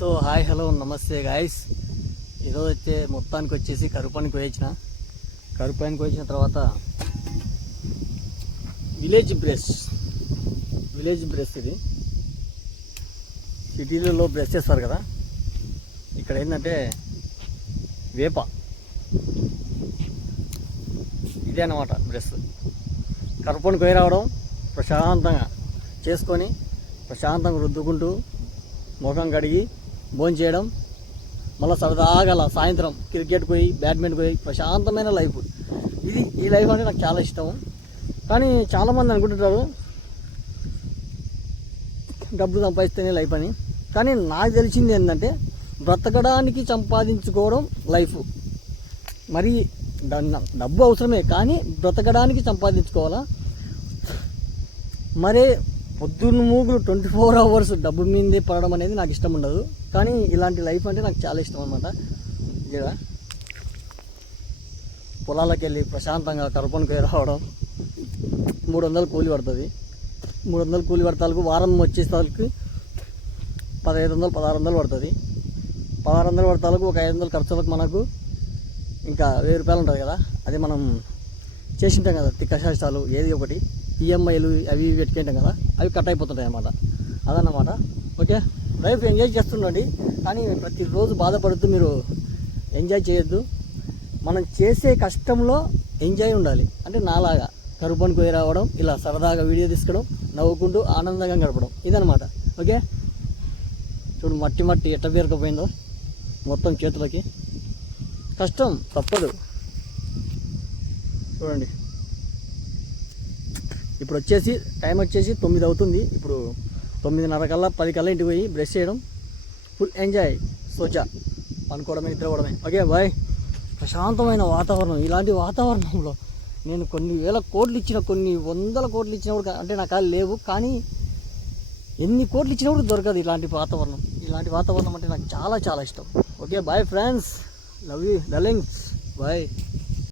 So hi hello నమస్తే guys. ఈరోజు అయితే మొత్తానికి వచ్చేసి కరుపానికి పోయించిన తర్వాత విలేజ్ బ్రష్ ఇది సిటీలలో బ్రష్ చేస్తారు కదా, ఇక్కడ ఏంటంటే వేప, ఇదే అన్నమాట బ్రష్. కరుపానికి పోయి రావడం, ప్రశాంతంగా చేసుకొని ప్రశాంతంగా రుద్దుకుంటూ ముఖం కడిగి భోజనం చేయడం, మళ్ళీ సరదాగా అలా సాయంత్రం క్రికెట్ పోయి బ్యాడ్మింటన్ పోయి ప్రశాంతమైన లైఫ్ ఇది. ఈ లైఫ్ అంటే నాకు చాలా ఇష్టం. కానీ చాలామంది అనుకుంటుంటారు డబ్బులు సంపాదిస్తేనే లైఫ్ అని. కానీ నాకు తెలిసింది ఏంటంటే బ్రతకడానికి సంపాదించుకోవడం లైఫ్. మరి డబ్బు అవసరమే, కానీ బ్రతకడానికి సంపాదించుకోవాలా. మరే పొద్దున్న మూగులు 24 hours డబ్బు మీదే పడడం అనేది నాకు ఇష్టం ఉండదు. కానీ ఇలాంటి లైఫ్ అంటే నాకు చాలా ఇష్టం అన్నమాట. ఇలా పొలాలకు వెళ్ళి ప్రశాంతంగా కరుపానికి రావడం, 300 కూలి పడుతుంది. 300 కూలి పడతాలకు వారం వచ్చేసరికి 1500 1600 పడుతుంది. 1600 పడతాలకు ఒక 500 ఖర్చులకు మనకు ఇంకా 1000 రూపాయలు ఉంటుంది కదా. అది మనం చేసింటాం కదా, తిక్కశాస్త్రాలు ఏది ఒకటి ఈఎంఐలు అవి పెట్టుకుంటాం కదా, అవి కట్ అయిపోతుంటాయి అన్నమాట. అదన్నమాట. ఓకే, లైఫ్ ఎంజాయ్ చేస్తుండండి, కానీ ప్రతిరోజు బాధపడుతూ మీరు ఎంజాయ్ చేయొద్దు. మనం చేసే కష్టంలో ఎంజాయ్ ఉండాలి. అంటే నాలాగా కరుపానికి పోయి రావడం, ఇలా సరదాగా వీడియో తీసుకోవడం, నవ్వుకుంటూ ఆనందంగా గడపడం, ఇదనమాట. ఓకే, చూడు మట్టి ఎట్ట పేరుకపోయిందో మొత్తం చేతులకి. కష్టం తప్పదు. చూడండి, ఇప్పుడు వచ్చేసి టైం వచ్చేసి 9 అవుతుంది. ఇప్పుడు 9:30 కల్లా 10 కల్లా ఇంటికి పోయి బ్రష్ చేయడం, ఫుల్ ఎంజాయ్, సోచా అనుకోవడమే, నిద్రపోవడమే. Okay bye. ప్రశాంతమైన వాతావరణం. ఇలాంటి వాతావరణంలో నేను కొన్ని వేల కోట్లు ఇచ్చిన, కొన్ని వందల కోట్లు ఇచ్చినా కూడా అంటే నా కాదు లేవు, కానీ ఎన్ని కోట్లు ఇచ్చినా కూడా దొరకదు ఇలాంటి వాతావరణం. ఇలాంటి వాతావరణం అంటే నాకు చాలా చాలా ఇష్టం. Okay bye friends, love you darlings, bye.